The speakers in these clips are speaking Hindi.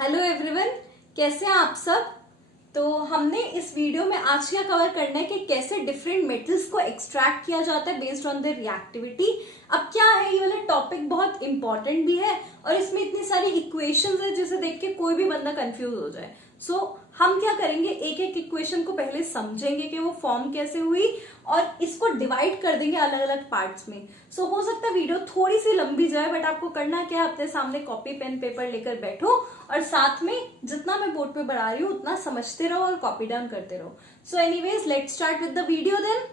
हेलो एवरीवन, कैसे हैं आप सब। तो हमने इस वीडियो में आज क्या कवर करना है कि कैसे डिफरेंट मेटल्स को एक्सट्रैक्ट किया जाता है बेस्ड ऑन देयर रिएक्टिविटी। अब क्या है, ये वाला टॉपिक बहुत इंपॉर्टेंट भी है और इसमें इतनी सारी इक्वेशंस है जिसे देख के कोई भी बंदा कंफ्यूज हो जाए। सो हम क्या करेंगे, एक एक इक्वेशन को पहले समझेंगे कि वो फॉर्म कैसे हुई और इसको डिवाइड कर देंगे अलग अलग पार्ट्स में। सो हो सकता है वीडियो थोड़ी सी लंबी जाए, बट आपको करना क्या है, अपने सामने कॉपी पेन पेपर लेकर बैठो और साथ में जितना मैं बोर्ड पे पढ़ा रही हूँ उतना समझते रहो और कॉपी डाउन करते रहो। So anyways, let's start with the video then.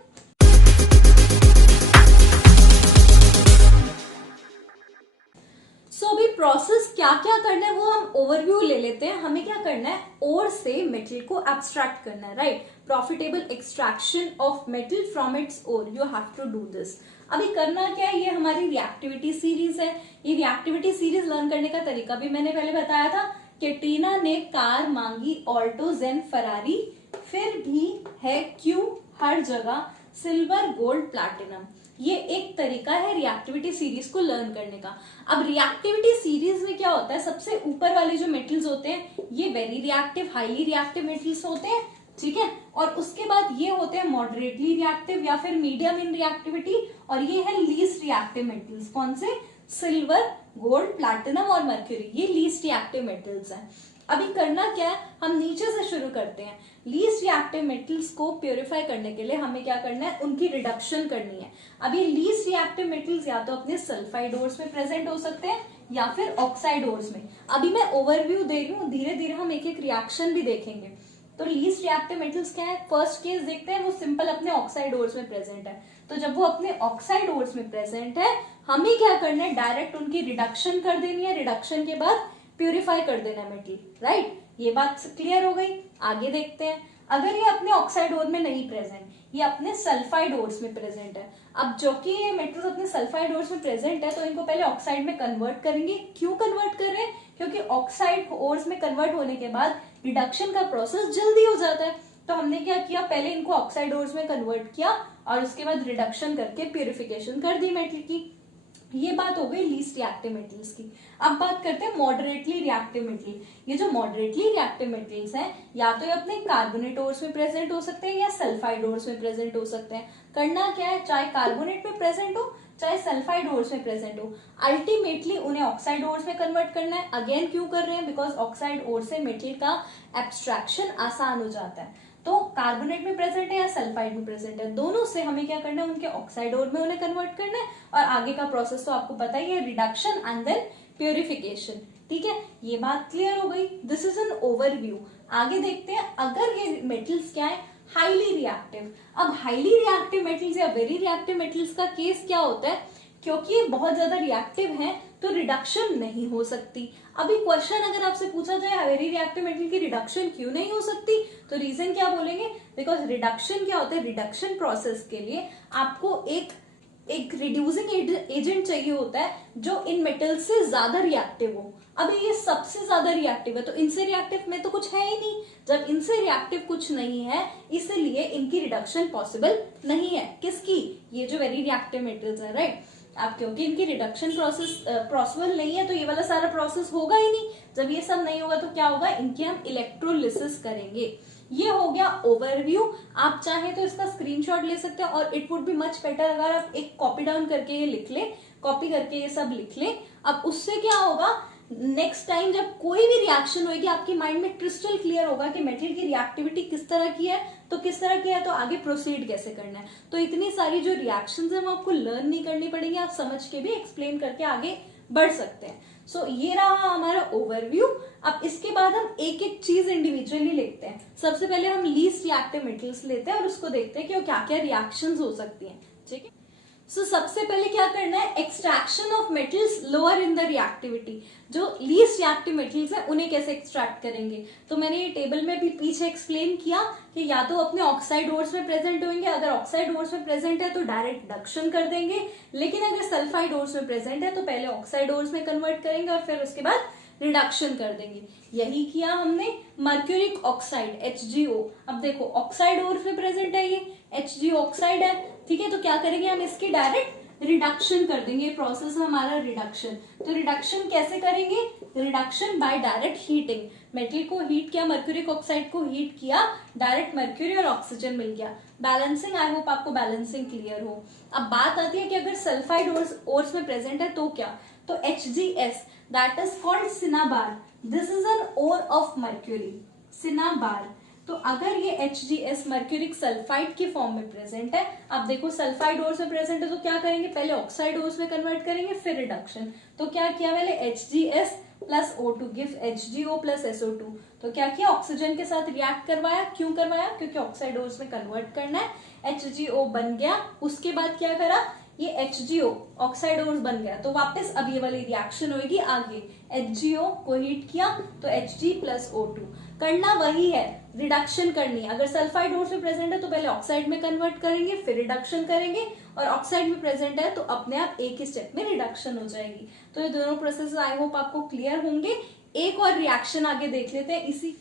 सो अभी प्रोसेस क्या क्या करना है वो हम ओवरव्यू ले लेते हैं। हमें क्या करना है, ओर से मेटल को एब्स्ट्रैक्ट करना है, right. Profitable extraction of metal from its ore, you have to do this. अभी करना क्या है, ये हमारी रिएक्टिविटी सीरीज है। ये रिएक्टिविटी सीरीज लर्न करने का तरीका भी मैंने पहले बताया था कि टीना ने कार मांगी ऑल्टो जेन फरारी, फिर भी है क्यों हर जगह सिल्वर गोल्ड प्लैटिनम। ये एक तरीका है रिएक्टिविटी सीरीज को लर्न करने का। अब रिएक्टिविटी सीरीज में क्या होता है, सबसे ऊपर वाले जो मेटल्स होते हैं ये very reactive highly reactive metals होते हैं, ठीक है। और उसके बाद ये होते हैं मॉडरेटली रिएक्टिव या फिर मीडियम इन रिएक्टिविटी, और ये है लीस्ट रिएक्टिव मेटल्स। कौन से? सिल्वर गोल्ड प्लैटिनम और मर्क्यूरी, ये लीस्ट रिएक्टिव मेटल्स हैं। अभी करना क्या है, हम नीचे से शुरू करते हैं। लीस्ट रिएक्टिव मेटल्स को प्योरीफाई करने के लिए हमें क्या करना है, उनकी रिडक्शन करनी है। अभी लीस्ट रिएक्टिव मेटल्स या तो अपने सल्फाइड ओर्स में प्रेजेंट हो सकते हैं या फिर ऑक्साइड ओर्स में। अभी मैं ओवरव्यू दे रही हूँ, धीरे धीरे हम एक एक रिएक्शन भी देखेंगे। तो लीस्ट रिएक्टिव मेटल्स क्या है, फर्स्ट केस देखते हैं, वो सिंपल अपने ऑक्साइड ओर्स में प्रेजेंट है। तो जब वो अपने ऑक्साइड ओर्स में प्रेजेंट है, हमें क्या करना है, डायरेक्ट उनकी रिडक्शन कर देनी है। रिडक्शन के बाद प्यूरिफाई कर देना है मेटल, राइट। ये बात क्लियर हो गई। आगे देखते हैं, अगर ये अपने ऑक्साइड ओर में नहीं प्रेजेंट, ये अपने सल्फाइड ओर्स में प्रेजेंट है। अब जो कि ये मेटल्स अपने सल्फाइड ओर्स में प्रेजेंट है, तो इनको पहले ऑक्साइड में कन्वर्ट करेंगे। क्यों कन्वर्ट कर रहे हैं? क्योंकि ऑक्साइड ओर्स में कन्वर्ट होने के बाद रिडक्शन का प्रोसेस जल्दी हो जाता है। तो हमने क्या किया, पहले इनको ऑक्साइड ओर्स में कन्वर्ट किया और उसके बाद रिडक्शन करके प्यूरिफिकेशन कर दी मेटल की। ये बात हो गई लीस्ट रिएक्टिव मेटल्स की। अब बात करते हैं मॉडरेटली रिएक्टिव मेटल। ये जो मॉडरेटली रिएक्टिव मेटल्स हैं, या तो ये अपने कार्बोनेट ओर्स में प्रेजेंट हो सकते हैं या सल्फाइड ओर्स में प्रेजेंट हो सकते हैं। करना क्या है, चाहे कार्बोनेट में प्रेजेंट हो चाहे सल्फाइड ओर्स में प्रेजेंट हो, अल्टीमेटली उन्हें ऑक्साइड ओर्स में कन्वर्ट करना है। अगेन क्यों कर रहे हैं, बिकॉज ऑक्साइड ओर से मेटल का एब्स्ट्रैक्शन आसान हो जाता है। तो कार्बोनेट में प्रेजेंट है या सल्फाइड में प्रेजेंट है, दोनों से हमें क्या करना है, उनके ऑक्साइड ओर में उन्हें कन्वर्ट करना है। और आगे का प्रोसेस तो आपको पता ही है, रिडक्शन एंड देन प्यूरिफिकेशन, ठीक है। ये बात क्लियर हो गई। This is an overview. आगे देखते हैं, अगर ये मेटल्स क्या है, हाईली रिएक्टिव। अब हाईली रिएक्टिव मेटल्स या वेरी रिएक्टिव मेटल्स का केस क्या होता है, क्योंकि ये बहुत ज्यादा रिएक्टिव हैं तो रिडक्शन नहीं हो सकती। अभी क्वेश्चन अगर आपसे पूछा जाए वेरी रिएक्टिव मेटल की रिडक्शन क्यों नहीं हो सकती, तो रीजन क्या बोलेंगे, बिकॉज रिडक्शन क्या होता है, रिडक्शन प्रोसेस के लिए आपको एक रिड्यूसिंग एजेंट चाहिए होता है जो इन मेटल से ज्यादा रिएक्टिव हो। अभी ये सबसे ज्यादा रिएक्टिव है तो इनसे रिएक्टिव में तो कुछ है ही नहीं। जब इनसे रिएक्टिव कुछ नहीं है, इसलिए इनकी रिडक्शन पॉसिबल नहीं है। किसकी? ये जो वेरी रिएक्टिव मेटल्स है, राइट। अब क्योंकि इनकी रिडक्शन प्रोसेस पॉसिबल नहीं है, तो ये वाला सारा प्रोसेस होगा ही नहीं। जब ये सब नहीं होगा तो क्या होगा, इनकी हम इलेक्ट्रोलिसिस करेंगे। ये हो गया ओवरव्यू। आप चाहें तो इसका स्क्रीनशॉट ले सकते हैं और it would be much better अगर आप एक कॉपी डाउन करके ये लिख ले, कॉपी करके ये सब लिख ले। अब उससे क्या होगा, नेक्स्ट टाइम जब कोई भी रिएक्शन होगी आपके माइंड में क्रिस्टल क्लियर होगा कि मेटल की रिएक्टिविटी किस तरह की है, तो किस तरह की है, तो आगे प्रोसीड कैसे करना है। तो इतनी सारी जो रिएक्शंस है वो आपको लर्न नहीं करनी पड़ेगी, आप समझ के भी एक्सप्लेन करके आगे बढ़ सकते हैं। सो ये रहा हमारा ओवरव्यू। अब इसके बाद हम एक एक चीज इंडिविजुअली लेते हैं। सबसे पहले हम लीस्ट रिएक्टिव मेटल्स लेते हैं और उसको देखते हैं कि वो क्या क्या रिएक्शंस हो सकती हैं, ठीक है। सो सबसे पहले क्या करना है, extraction of metals lower in the reactivity. जो लीस्ट रिएक्टिव मेटल्स है उन्हें कैसे एक्सट्रैक्ट करेंगे, तो मैंने ये टेबल में भी पीछे एक्सप्लेन किया कि या तो अपने ऑक्साइड ओर्स में प्रेजेंट होंगे। अगर ऑक्साइड ओर्स में प्रेजेंट है तो डायरेक्ट रिडक्शन कर देंगे, लेकिन अगर सल्फाइड ओर्स में प्रेजेंट है तो पहले ऑक्साइड ओर्स में कन्वर्ट करेंगे और फिर उसके बाद रिडक्शन कर देंगे। यही किया हमने। मर्क्यूरिक ऑक्साइड HgO, अब देखो ऑक्साइड ओर में प्रेजेंट है, ये HgO ऑक्साइड है, ठीक है। तो क्या करेंगे, हम इसकी डायरेक्ट रिडक्शन कर देंगे। प्रोसेस है हमारा रिडक्शन। तो रिडक्शन कैसे करेंगे, reduction by direct heating, metal को हीट किया, मर्क्यूरिक ऑक्साइड को हीट किया, डायरेक्ट मर्क्यूरी और ऑक्सीजन मिल गया। बैलेंसिंग, आई होप आपको बैलेंसिंग क्लियर हो। अब बात आती है कि अगर सल्फाइड ओर्स में प्रेजेंट है तो क्या, तो HgS that is called cinnabar, this is an ore of mercury, cinnabar. तो अगर ये HgS मर्क्यूरिक सल्फाइड की फॉर्म में प्रेजेंट है, अब देखो सल्फाइड ओर्स में प्रेजेंट है तो क्या करेंगे, पहले ऑक्साइड ओर्स में कन्वर्ट करेंगे फिर रिडक्शन। तो क्या किया, पहले HgS plus O2 give HgO plus SO2। तो क्या किया, ऑक्सीजन के साथ रिएक्ट करवाया, क्यों करवाया, क्योंकि ऑक्साइड ओर्स में कन्वर्ट करना है। HgO बन गया, उसके बाद क्या करा, ये HgO ऑक्साइड ओर्स बन गया, तो वापस अब ये वाली रिएक्शन होगी आगे, HgO को हीट किया तो Hg प्लस O2, करना वही है, रिडक्शन करनी है। अगर सल्फाइड ओर्स में प्रेजेंट है तो पहले ऑक्साइड में कन्वर्ट करेंगे फिर रिडक्शन करेंगे, और ऑक्साइड में प्रेजेंट है तो अपने आप एक ही स्टेप में रिडक्शन हो जाएगी। तो ये दोनों प्रोसेस आई होप आपको क्लियर होंगे। एक और रिएक्शन आगे देख लेते हैं इसी।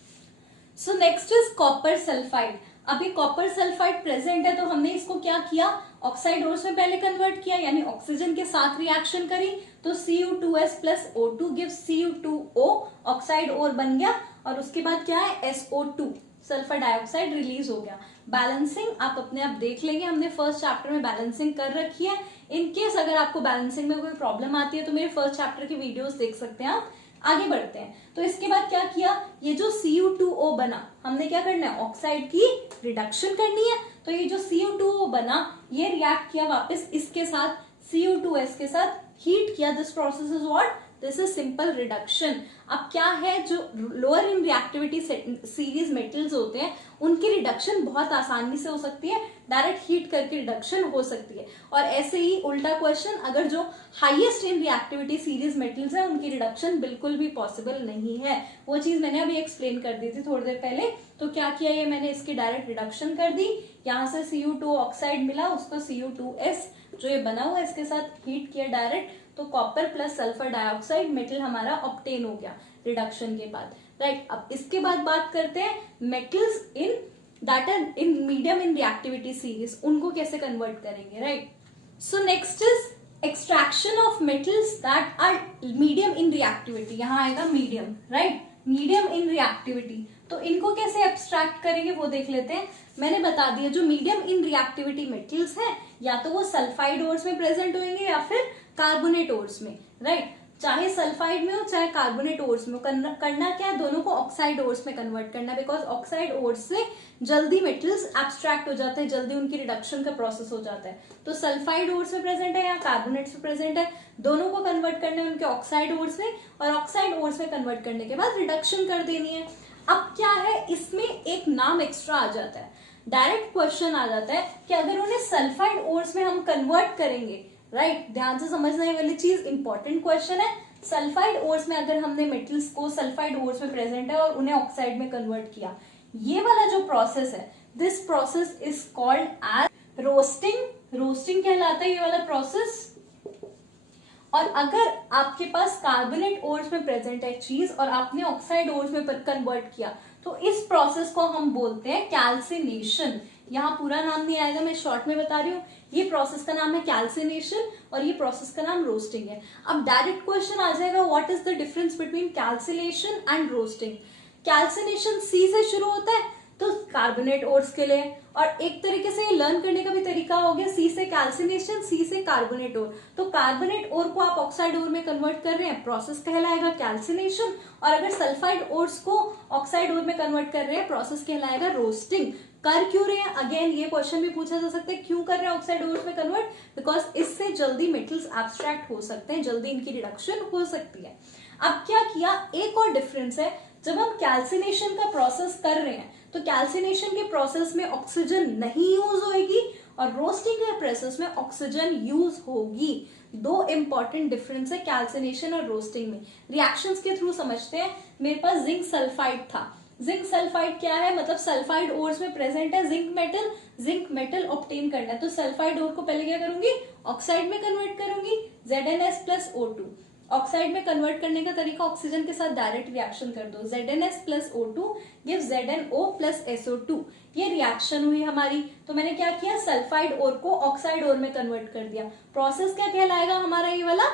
सो नेक्स्ट इज कॉपर सल्फाइड। अभी कॉपर सल्फाइड प्रेजेंट है तो हमने इसको क्या किया, ऑक्साइड ओर्स में पहले कन्वर्ट किया, यानी ऑक्सीजन के साथ रिएक्शन करी, तो Cu2S plus O2 gives Cu2O, oxide ओर बन गया, और उसके बाद क्या है, SO2 सल्फर डाइऑक्साइड रिलीज हो गया। बैलेंसिंग आप अपने आप देख लेंगे, हमने फर्स्ट चैप्टर में बैलेंसिंग कर रखी है। इन केस अगर आपको बैलेंसिंग में कोई प्रॉब्लम आती है तो मेरे फर्स्ट चैप्टर की वीडियोस देख सकते हैं आप। आगे बढ़ते हैं, तो इसके बाद क्या किया, ये जो Cu2O बना, हमने क्या करना है, ऑक्साइड की रिडक्शन करनी है। तो ये जो Cu2O बना ये रिएक्ट किया वापस इसके साथ, Cu2S के साथ हीट किया, this process is what, this is simple reduction. अब क्या है, जो lower in reactivity series metals होते हैं उनकी रिडक्शन बहुत आसानी से हो सकती है, डायरेक्ट हीट करके रिडक्शन हो सकती है। और ऐसे ही उल्टा क्वेश्चन, अगर जो highest in reactivity series metals है उनकी रिडक्शन बिल्कुल भी पॉसिबल नहीं है। वो चीज मैंने अभी एक्सप्लेन कर दी थी थोड़ी देर पहले। तो क्या किया, ये मैंने इसकी डायरेक्ट रिडक्शन कर दी, यहाँ से Cu2 ऑक्साइड मिला, उसको Cu2S जो ये बना हुआ है इसके साथ हीट किया डायरेक्ट, तो copper plus sulphur dioxide metal हमारा ऑब्टेन हो गया रिडक्शन के बाद, राइट। अब इसके बाद बात करते हैं metals in that are in medium in reactivity series, उनको कैसे कन्वर्ट करेंगे, right. So next is extraction of metals that are medium in reactivity, यहाँ आएगा medium, right, medium in reactivity. तो इनको कैसे एब्स्ट्रैक्ट करेंगे वो देख लेते हैं। मैंने बता दिया जो मीडियम इन रिएक्टिविटी मेटल्स हैं या तो वो सल्फाइड ओर्स में प्रेजेंट होंगे या फिर कार्बोनेट ओर्स में, राइट। चाहे सल्फाइड में हो चाहे कार्बोनेट ओर्स में हो, करना क्या है, दोनों को ऑक्साइड ओर्स में कन्वर्ट करना, बिकॉज ऑक्साइड ओर्स से जल्दी मेटल्स एब्स्ट्रैक्ट हो जाते हैं, जल्दी उनकी रिडक्शन का प्रोसेस हो जाता है। तो सल्फाइड ओर्स में प्रेजेंट है या कार्बोनेट्स में प्रेजेंट है, दोनों को कन्वर्ट करना है उनके ऑक्साइड ओर्स में, और ऑक्साइड ओर्स में कन्वर्ट करने के बाद रिडक्शन कर देनी है। अब क्या है, इसमें एक नाम एक्स्ट्रा आ जाता है, डायरेक्ट क्वेश्चन आ जाता है कि अगर उन्हें सल्फाइड ओर्स में हम कन्वर्ट करेंगे, राइट, ध्यान से समझना ये वाली चीज इंपॉर्टेंट क्वेश्चन है। सल्फाइड ओर्स में अगर हमने मेटल्स को सल्फाइड ओर्स में प्रेजेंट है और उन्हें ऑक्साइड में कन्वर्ट किया, ये वाला जो प्रोसेस है, this process is called as roasting, roasting कहलाता है ये वाला प्रोसेस। और अगर आपके पास कार्बोनेट ओर्स में प्रेजेंट है चीज और आपने ऑक्साइड ओर्स में कन्वर्ट किया, तो इस प्रोसेस को हम बोलते हैं कैल्सिनेशन। यहाँ पूरा नाम नहीं आएगा, मैं शॉर्ट में बता रही हूँ, ये प्रोसेस का नाम है कैल्सिनेशन और ये प्रोसेस का नाम रोस्टिंग है। अब डायरेक्ट क्वेश्चन आ जाएगा, what is the difference between calcination and roasting. Calcination C से शुरू होता है तो कार्बोनेट ओर्स के लिए, और एक तरीके से ये लर्न करने का भी तरीका हो गया, सी से कैल्सिनेशन, सी से कार्बोनेट ओर। तो कार्बोनेट ओर को आप ऑक्साइड ओर में कन्वर्ट कर रहे हैं, प्रोसेस कहलाएगा कैल्सिनेशन, और अगर सल्फाइड ओर्स को ऑक्साइड ओर में कन्वर्ट कर रहे हैं, प्रोसेस कहलाएगा रोस्टिंग। कर क्यों रहे हैं, अगेन ये क्वेश्चन भी पूछा जा सकता है, क्यों कर रहे हैं ऑक्साइड ओर्स में कन्वर्ट, बिकॉज इससे जल्दी मेटल्स एब्स्ट्रैक्ट हो सकते हैं, जल्दी इनकी रिडक्शन हो सकती है। अब क्या किया, एक और डिफरेंस है, जब हम कैल्सिनेशन का प्रोसेस कर रहे हैं तो कैल्सिनेशन के प्रोसेस में ऑक्सीजन नहीं यूज होगी और रोस्टिंग के प्रोसेस में ऑक्सीजन यूज होगी। दो इंपॉर्टेंट डिफरेंस है कैल्सिनेशन और रोस्टिंग में। रिएक्शंस के थ्रू समझते हैं। मेरे पास जिंक सल्फाइड था, जिंक सल्फाइड क्या है, मतलब सल्फाइड ओर्स में प्रेजेंट है जिंक मेटल ऑब्टेन करना है, तो सल्फाइड ओर को पहले क्या करूंगी, ऑक्साइड में कन्वर्ट करूंगी, ZnS प्लस O2। ऑक्साइड में कन्वर्ट करने का तरीका, ऑक्सीजन के साथ डायरेक्ट रिएक्शन कर दो, ZnS plus O2 give ZnO plus SO2। ये रिएक्शन हुई हमारी, तो मैंने क्या किया, सल्फाइड ओर को ऑक्साइड ओर में कन्वर्ट कर दिया। प्रोसेस क्या कहलाएगा हमारा ये वाला,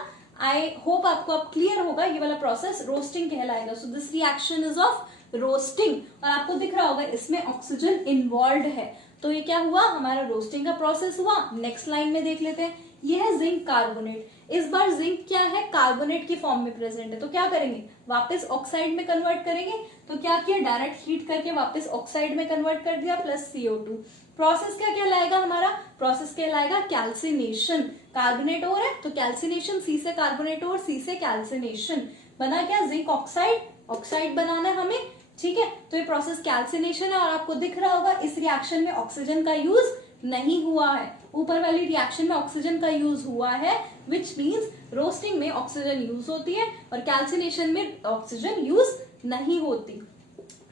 आई होप आपको अब क्लियर होगा ये वाला प्रोसेस रोस्टिंग कहलाएगा. So this reaction is of roasting. और आपको दिख रहा होगा इसमें ऑक्सीजन इन्वॉल्व है. तो ये क्या हुआ, हमारा रोस्टिंग का प्रोसेस हुआ. नेक्स्ट लाइन में देख लेते हैं. ये है जिंक कार्बोनेट. इस बार जिंक क्या है, कार्बोनेट की फॉर्म में प्रेजेंट है. तो क्या करेंगे, वापस ऑक्साइड में कन्वर्ट करेंगे. तो क्या किया, डायरेक्ट हीट करके वापस ऑक्साइड में कन्वर्ट कर दिया प्लस CO2. प्रोसेस क्या कहलाएगा हमारा, प्रोसेस कहलाएगा कैल्सिनेशन. कार्बोनेट और है तो कैल्सिनेशन, सी से कार्बोनेट और सी से कैल्सिनेशन. बना क्या, जिंक ऑक्साइड. ऑक्साइड बनाना है हमें, ठीक है. तो ये प्रोसेस कैल्सिनेशन है. और आपको दिख रहा होगा इस रिएक्शन में ऑक्सीजन का यूज नहीं हुआ है. ऊपर वाली रिएक्शन में ऑक्सीजन का यूज हुआ है, विच मीन्स रोस्टिंग में ऑक्सीजन यूज होती है और कैल्सिनेशन में ऑक्सीजन यूज नहीं होती.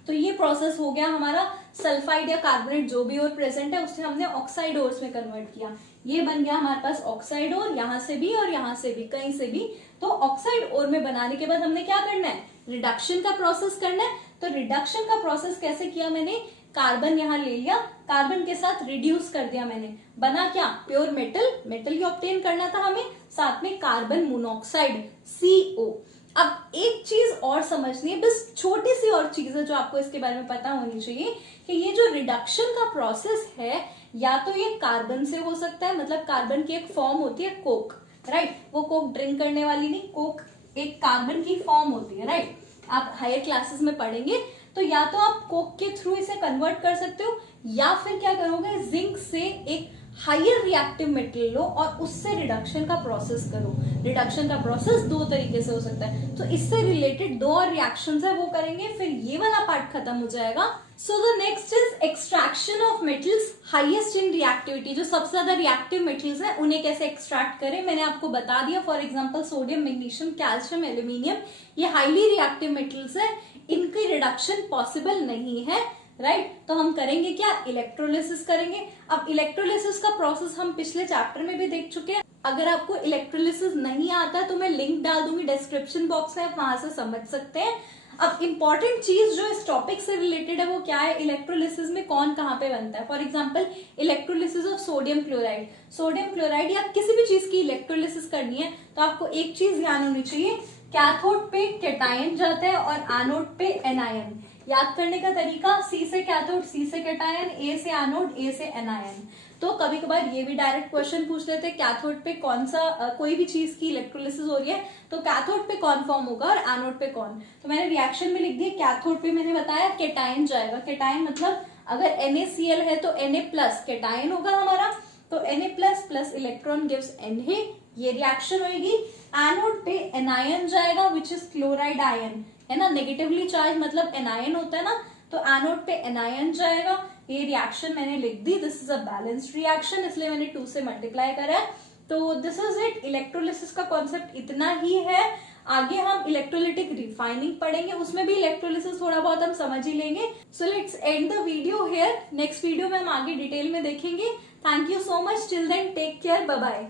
तो ये प्रोसेस हो गया हमारा. सल्फाइड या कार्बोनेट जो भी और प्रेजेंट है उससे हमने ऑक्साइड ओर्स में कन्वर्ट किया. ये बन गया हमारे पास ऑक्साइड ओर, यहां से भी और यहां से भी, कहीं से भी. तो ऑक्साइड ओर में बनाने के बाद हमने क्या करना है, रिडक्शन का प्रोसेस करना है. तो रिडक्शन का प्रोसेस कैसे किया मैंने, कार्बन यहां ले लिया, कार्बन के साथ रिड्यूस कर दिया मैंने. बना क्या, प्योर मेटल. मेटल ही ऑब्टेन करना था हमें, साथ में कार्बन मोनोऑक्साइड CO. अब एक चीज और समझनी है, बस छोटी सी और चीज है जो आपको इसके बारे में पता होनी चाहिए कि ये जो रिडक्शन का प्रोसेस है, या तो ये कार्बन से हो सकता है, मतलब कार्बन की एक फॉर्म होती है कोक, राइट. वो कोक ड्रिंक करने वाली नहीं, कोक एक कार्बन की फॉर्म होती है, राइट. आप हायर क्लासेस में पढ़ेंगे. तो या तो आप कोक के थ्रू इसे कन्वर्ट कर सकते हो, या फिर क्या करोगे, जिंक से एक हायर रिएक्टिव मेटेरियल लो और उससे रिडक्शन का प्रोसेस करो. रिडक्शन का प्रोसेस दो तरीके से हो सकता है. तो इससे रिलेटेड दो और रिएक्शंस है वो करेंगे, फिर ये वाला पार्ट खत्म हो जाएगा. So the next is extraction of metals highest in reactivity. जो सबसे ज्यादा रिएक्टिव मेटल्स है उन्हें कैसे एक्सट्रैक्ट करें मैंने आपको बता दिया. For example sodium, magnesium, calcium, aluminium, ये हाईली रिएक्टिव मेटल्स है, इनकी रिडक्शन पॉसिबल नहीं है, राइट. तो हम करेंगे क्या, इलेक्ट्रोलिसिस करेंगे. अब इलेक्ट्रोलिसिस का प्रोसेस हम पिछले चैप्टर में भी देख चुके हैं. अगर आपको इलेक्ट्रोलिसिस नहीं आता तो मैं लिंक डाल दूंगी डिस्क्रिप्शन बॉक्स में, आप वहां से समझ सकते हैं. अब इंपॉर्टेंट चीज जो इस टॉपिक से रिलेटेड है वो क्या है, इलेक्ट्रोलिसिस में कौन कहाँ पे बनता है. For example electrolysis of sodium chloride. Sodium chloride या किसी भी चीज की इलेक्ट्रोलिसिस करनी है तो आपको एक चीज ध्यान होनी चाहिए, कैथोड पे कैटायन जाता है और एनोड पे एनायन. याद करने का तरीका, C से कैथोड, C से कैटायन, A से एनोड, A से एनायन. तो कभी कभार ये भी डायरेक्ट क्वेश्चन पूछ लेते हैं, कैथोड पे कौन सा कोई भी चीज की इलेक्ट्रोलिसिस हो रही है तो कैथोड पे कौन फॉर्म होगा और एनोड पे कौन. तो मैंने रिएक्शन में लिख दिया, कैथोड पे मैंने बताया कैटायन जाएगा. कैटायन मतलब अगर NaCl है तो Na+ कैटायन होगा हमारा. तो Na+ plus electron gives Na, ये रिएक्शन होगी. एनोड पे एनायन जाएगा विच इज क्लोराइड आयन, है ना, नेगेटिवली चार्ज मतलब एनायन होता है ना. तो एनोड पे एनायन जाएगा. ये रिएक्शन मैंने लिख दी. This is a balanced reaction, इसलिए मैंने 2 से मल्टीप्लाई करा है. तो दिस इज इट. इलेक्ट्रोलिसिस का कॉन्सेप्ट इतना ही है. आगे हम इलेक्ट्रोलिटिक रिफाइनिंग पढ़ेंगे, उसमें भी इलेक्ट्रोलिसिस थोड़ा बहुत हम समझ ही लेंगे. So let's end the video here. Next video में हम आगे डिटेल में देखेंगे. Thank you so much. Till then take care, bye bye.